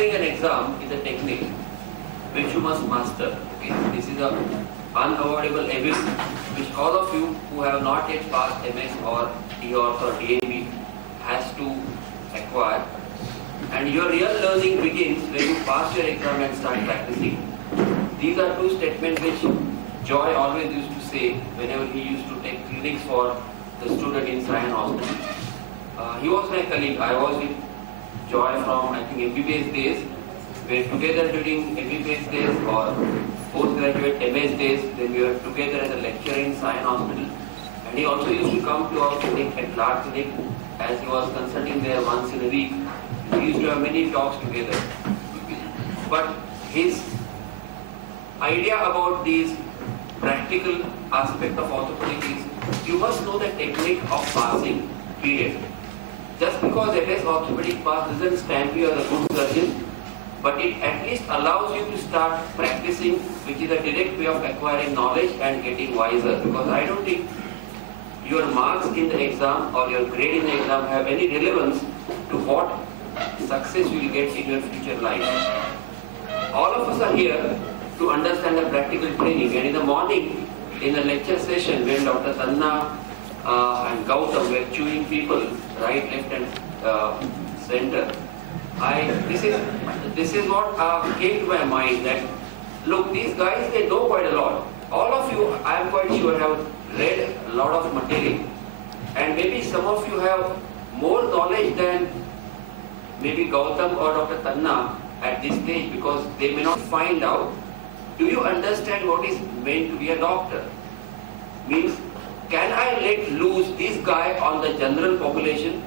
passing an exam is a technique which you must master. Okay? This is a unavoidable ability which all of you who have not yet passed MS or DORT or DAB has to acquire. And your real learning begins when you pass your exam and start practicing. These are two statements which Joy always used to say whenever he used to take clinics for the student in Sion Hospital. He was my colleague. I was with Joy from, I think, MBBS days. We were together during MBBS days or postgraduate MS days. Then we were together as a lecturer in Sion Hospital. And he also used to come to our clinic at Lark Clinic as he was consulting there once in a week. We used to have many talks together. But his idea about these practical aspect of orthopedic is you must know the technique of passing, period. Just because it is orthopedic pass doesn't stamp you as a good surgeon, but it at least allows you to start practicing, which is a direct way of acquiring knowledge and getting wiser. Because I don't think your marks in the exam or your grade in the exam have any relevance to what success you will get in your future life. All of us are here to understand the practical training, and in the morning in the lecture session when Dr. Tanna and Gautam were chewing people right, left and center, this is what came to my mind, that look, these guys, they know quite a lot. All of you, I am quite sure, have read a lot of material, and maybe some of you have more knowledge than maybe Gautam or Dr. Tanna at this stage, because they may not find out. Do you understand what is meant to be a doctor? Means, can I let loose this guy on the general population,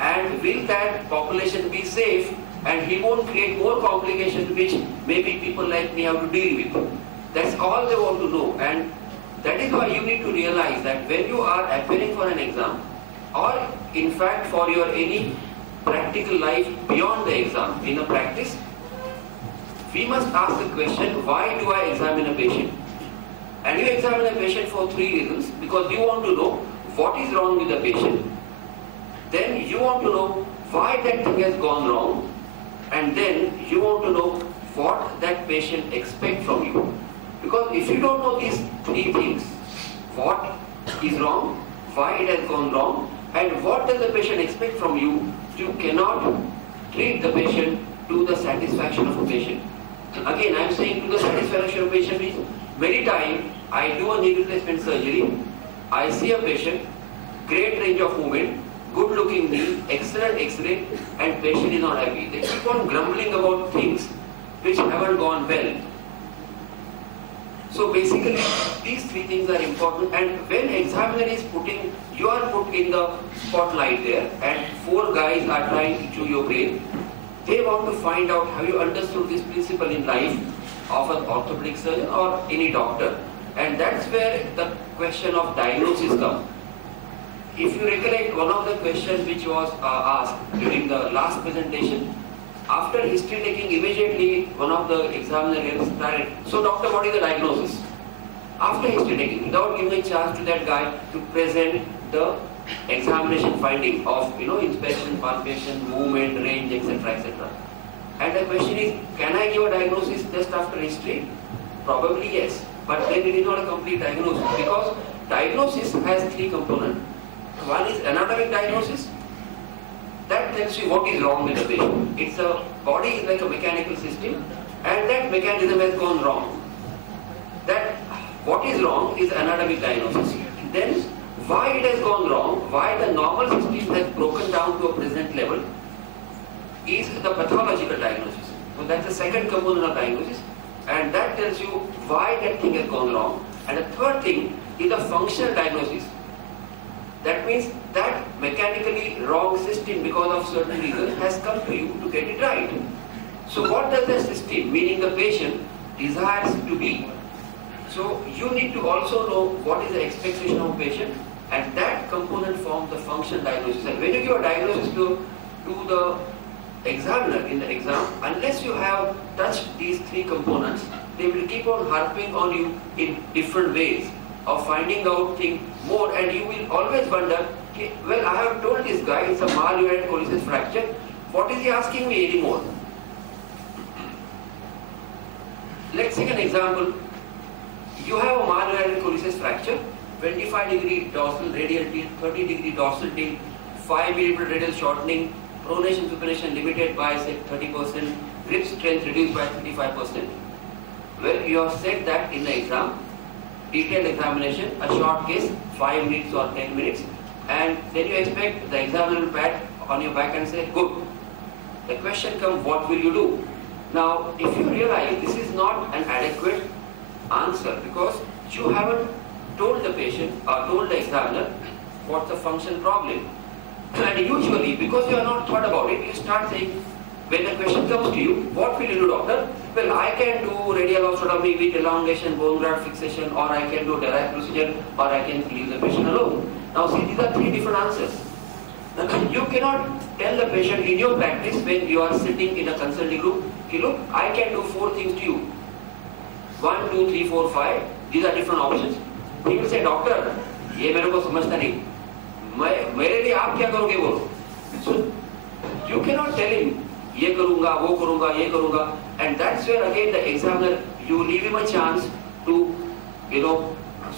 and will that population be safe and he won't create more complications which maybe people like me have to deal with? That's all they want to know. And that is why you need to realize that when you are appearing for an exam, or in fact for your any practical life beyond the exam, in a practice, we must ask the question, why do I examine a patient? And you examine a patient for three reasons. Because you want to know what is wrong with the patient. Then you want to know why that thing has gone wrong. And then you want to know what that patient expects from you. Because if you don't know these three things, what is wrong, why it has gone wrong, and what does the patient expect from you, you cannot treat the patient to the satisfaction of a patient. Again, I am saying to the satisfaction of a patient means many times I do a knee replacement surgery, I see a patient, great range of movement, good looking knee, excellent X-ray, and patient is not happy. They keep on grumbling about things which haven't gone well. So basically, these three things are important, and when examiner is putting, you are put in the spotlight there, and four guys are trying to chew your brain. They want to find out, have you understood this principle in life of an orthopedic surgeon or any doctor? And that's where the question of diagnosis comes. If you recollect one of the questions which was asked during the last presentation, after history taking, immediately one of the examiners started, so doctor, what is the diagnosis? After history taking, without giving a chance to that guy to present the examination finding of, inspection, palpation, movement, range, etc., etc. And the question is, can I give a diagnosis just after history? Probably yes, but then it is not a complete diagnosis, because diagnosis has three components. One is anatomic diagnosis. That tells you what is wrong with the patient. It's a body is like a mechanical system, and that mechanism has gone wrong. That what is wrong is anatomic diagnosis. Then why it has gone wrong, why the normal system has broken down to a present level, is the pathological diagnosis. So that's the second component of diagnosis, and that tells you why that thing has gone wrong. And the third thing is the functional diagnosis. That means that mechanically wrong system, because of certain reasons, has come to you to get it right. So what does the system, meaning the patient, desires to be? So you need to also know what is the expectation of patient, and that component forms the functional diagnosis. And when you give a diagnosis to the examiner in the exam, unless you have touched these three components, they will keep on harping on you in different ways of finding out things more, and you will always wonder, okay, well, I have told this guy it's a malleolate cholesis fracture, what is he asking me anymore? Let's take an example. You have a malunited cholecyst fracture, 25-degree dorsal radial tilt, 30-degree dorsal tilt, 5 mm radial shortening, pronation supination limited by say 30%, grip strength reduced by 35%. Well, you have said that in the exam, detailed examination, a short case, 5 minutes or 10 minutes, and then you expect the examiner will pat on your back and say, good. The question comes, what will you do? Now, if you realize this is not an adequate answer because you haven't told the patient or told the examiner what's the function problem. And usually, because you are not thought about it, you start saying, when the question comes to you, what will you do, doctor? Well, I can do radial osteotomy with elongation, bone graft fixation, or I can do direct procedure, or I can leave the patient alone. Now see, these are 3 different answers. You cannot tell the patient in your practice when you are sitting in a consulting group, okay, look, I can do 4 things to you. 1, 2, 3, 4, 5. These are different options. He will say, doctor, ये मेरे को समझता नहीं. मेरे लिए आप क्या करोगे बोलो. So you cannot tell him, ये करूँगा, वो करूँगा, ये करूँगा, and that's where again the examiner, you leave him a chance to,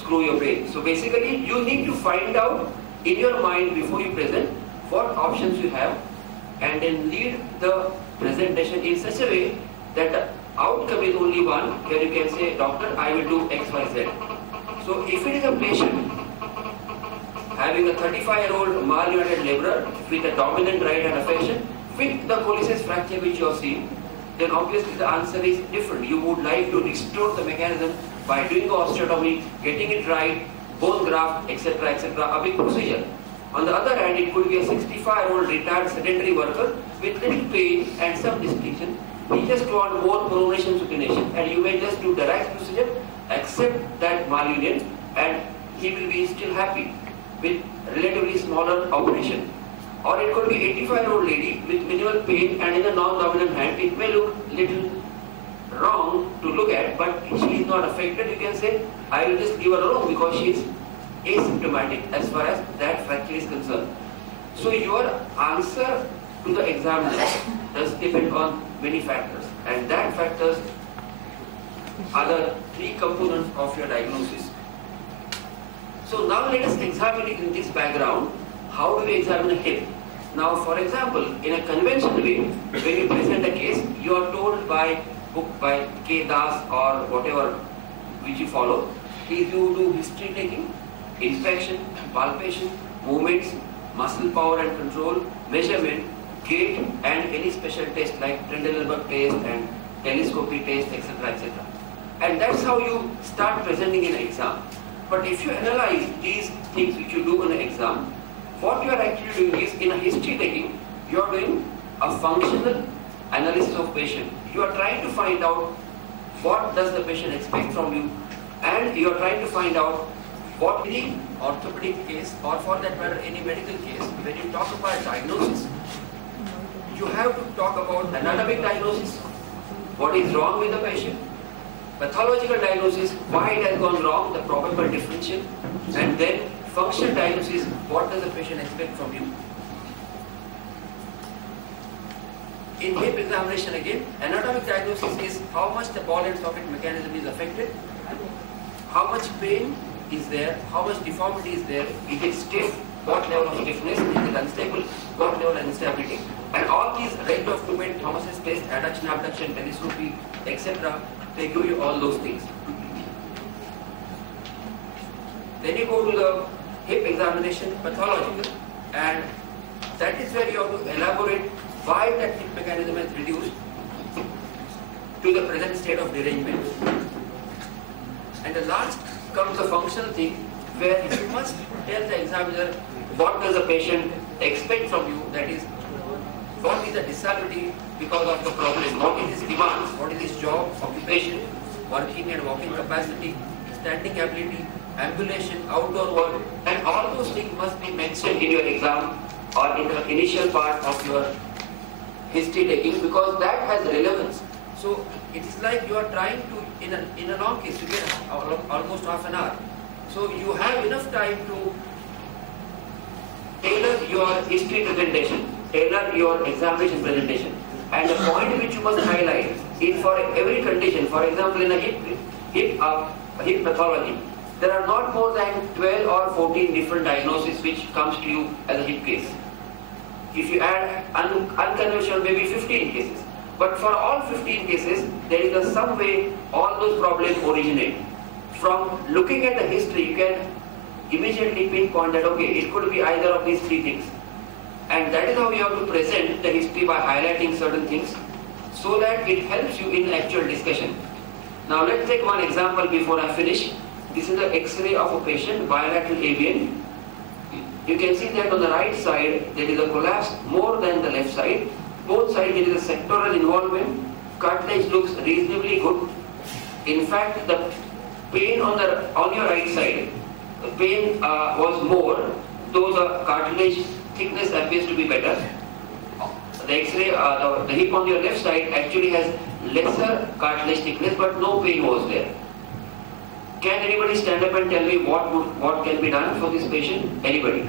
screw your brain. So basically, you need to find out in your mind before you present what options you have, and then lead the presentation in such a way that the outcome is only one, where you can say, doctor, I will do X, Y, Z. So if it is a patient having a 35-year-old malunited laborer with a dominant right hand affection, with the cholecyst fracture which you have seen, then obviously the answer is different. You would like to restore the mechanism by doing the osteotomy, getting it right, bone graft, etc., etc., a big procedure. On the other hand, it could be a 65-year-old retired sedentary worker with little pain and some distinction. He just wants more pronation supination, and you may just do the right procedure, accept that malunion, and he will be still happy with relatively smaller operation. Or it could be 85-year-old lady with minimal pain and in a non-dominant hand. It may look little wrong to look at, but she is not affected. You can say, I will just leave her alone because she is asymptomatic as far as that fracture is concerned. So your answer to the examiner does depend on many factors, and that factors are the 3 components of your diagnosis. So now let us examine it in this background. How do we examine a hip? Now, for example, in a conventional way, when you present a case, you are told by book by K. Das or whatever which you follow, is you do history taking, inspection, palpation, movements, muscle power and control, measurement, gait, and any special test like Trendelenburg test and telescopy test, etc., etc. And that's how you start presenting in an exam. But if you analyze these things which you do in an exam, what you are actually doing is, in a history taking, you are doing a functional analysis of patient. You are trying to find out what does the patient expect from you, and you are trying to find out what any orthopedic case, or for that matter any medical case, when you talk about diagnosis, you have to talk about anatomic diagnosis, what is wrong with the patient, pathological diagnosis, why it has gone wrong, the probable differential, and then functional diagnosis, what does the patient expect from you. In hip examination again, anatomic diagnosis is how much the ball and socket mechanism is affected, how much pain is there, how much deformity is there, is it stiff, what level of stiffness, is it unstable, what level of instability, and all these range of movement, Thomas's test, adduction, abduction, telescopy, etc., they give you all those things. Then you go to the hip examination, pathological, and that is where you have to elaborate why that hip mechanism has reduced to the present state of derangement. And the last comes the functional thing, where you must tell the examiner what does the patient expect from you, that is, what is the disability because of the problem, what is his demands, what is his job, occupation, working and walking capacity, standing ability, ambulation, outdoor work, and all those things must be mentioned in your exam or in the initial part of your history taking, because that has relevance. So it is like you are trying to, in a long case, you get almost half an hour. So you have enough time to tailor your history presentation, tailor your examination presentation. And the point which you must highlight is for every condition. For example, in a hip pathology, there are not more than 12 or 14 different diagnoses which comes to you as a hip case. If you add unconventional, maybe 15 cases. But for all 15 cases, there is some way all those problems originate. From looking at the history, you can immediately pinpoint that, okay, it could be either of these three things. And that is how you have to present the history, by highlighting certain things so that it helps you in actual discussion. Now let's take one example before I finish. This is the X-ray of a patient, bilateral avian. You can see that on the right side there is a collapse more than the left side. Both sides there is a sectoral involvement. Cartilage looks reasonably good. In fact, the pain on your right side, the pain was more, though the cartilage thickness appears to be better. The X-ray, the hip on your left side actually has lesser cartilage thickness, but no pain was there. Can anybody stand up and tell me what can be done for this patient? Anybody?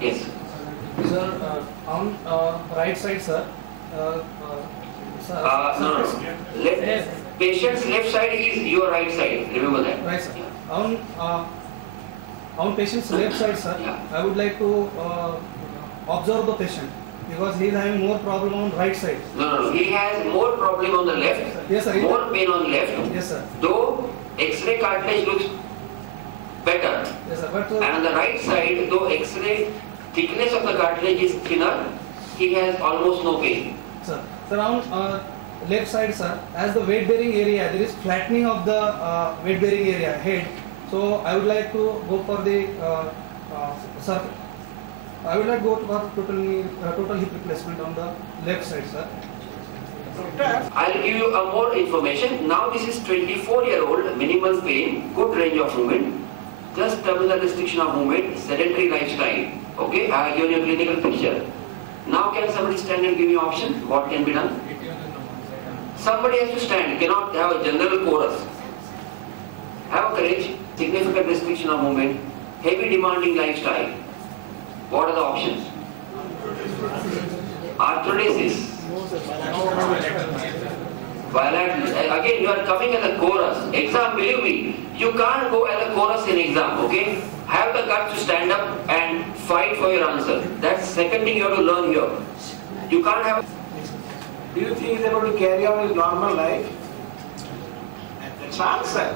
Yes. Sir, on right side, sir. No. Patient's left side is your right side. Remember that. Right, sir. On patient's left side, sir, Yeah. I would like to observe the patient because he is having more problem on right side. No. He has more problem on the left. Yes, sir. More pain on left. Yes, sir. Though X-ray cartilage looks better. Yes, sir. But And on the right side, though X-ray thickness of the cartilage is thinner, he has almost no pain. sir, on left side, sir, as the weight bearing area, there is flattening of the weight bearing area head. So I would like to go for the sir. I would like to go for total hip replacement on the left side, sir. I'll give you a more information. Now this is 24-year-old, minimal pain, good range of movement, just terminal restriction of movement, sedentary lifestyle. Okay, I have given you a clinical picture. Now can somebody stand and give me option? What can be done? Somebody has to stand, cannot have a general chorus. Have courage, significant restriction of movement, heavy demanding lifestyle. What are the options? Arthrodesis. Bilateral. Again, you are coming as a chorus. Exam, believe me, you can't go as a chorus in exam, okay? Have the guts to stand up and fight for your answer. That's the second thing you have to learn here. You can't have... Do you think he's able to carry on his normal life? That's answer.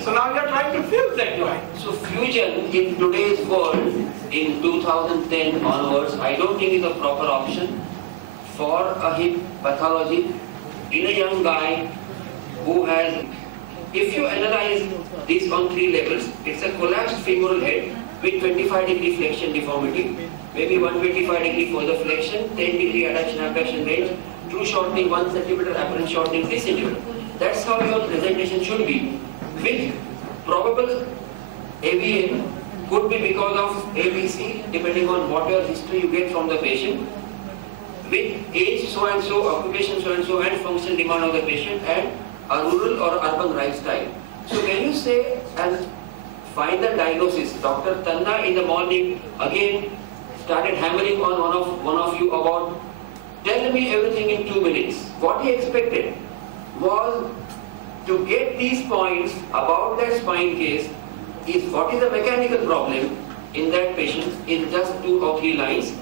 So now you are trying to fuse that joint. So fusion in today's world, in 2010 onwards, I don't think is a proper option for a hip pathology in a young guy who has, if you analyze this on three levels, it's a collapsed femoral head with 25-degree flexion deformity, maybe 125-degree further flexion, 10-degree adduction-abduction range, true shortening 1 cm, apparent shortening 3 cm. That's how your presentation should be. With probable AVN, could be because of ABC, depending on whatever history you get from the patient. With age so and so, occupation so and function demand of the patient, and a rural or urban lifestyle. So when you say and find the diagnosis, Dr. Tanna in the morning again started hammering on one of you about tell me everything in 2 minutes. What he expected was to get these points about that spine case is what is the mechanical problem in that patient in just 2 or 3 lines.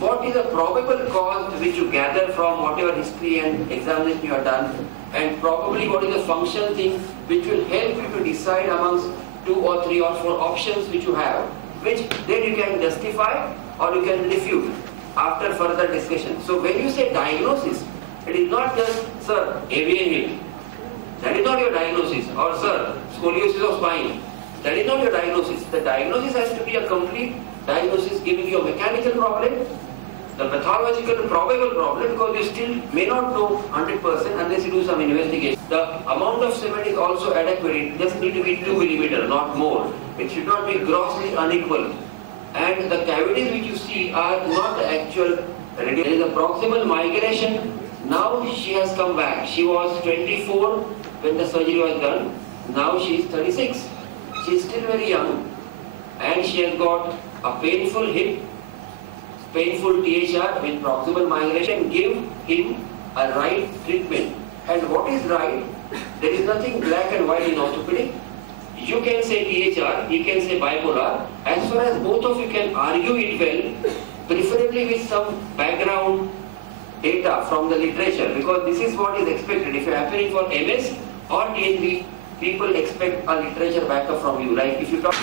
What is the probable cause which you gather from whatever history and examination you have done, and probably what is the functional thing which will help you to decide amongst 2 or 3 or 4 options which you have, which then you can justify or you can refute after further discussion. So when you say diagnosis, it is not just, sir, avian hip. That is not your diagnosis. Or, sir, scoliosis of spine. That is not your diagnosis. The diagnosis has to be a complete diagnosis giving you a mechanical problem, the pathological probable problem, because you still may not know 100% unless you do some investigation. The amount of cement is also adequate. It just need to be 2 mm, not more. It should not be grossly unequal. And the cavities which you see are not the actual radial. There is a proximal migration. Now she has come back. She was 24 when the surgery was done. Now she is 36. She is still very young, and she has got a painful hip, painful THR with proximal migration. Give him a right treatment. and what is right. There is nothing black and white in orthopedic. You can say THR, he can say bipolar. As far as both of you can argue it well, preferably with some background data from the literature, because this is what is expected. If you are appearing for MS or TNV, people expect a literature backup from you. Like if you talk.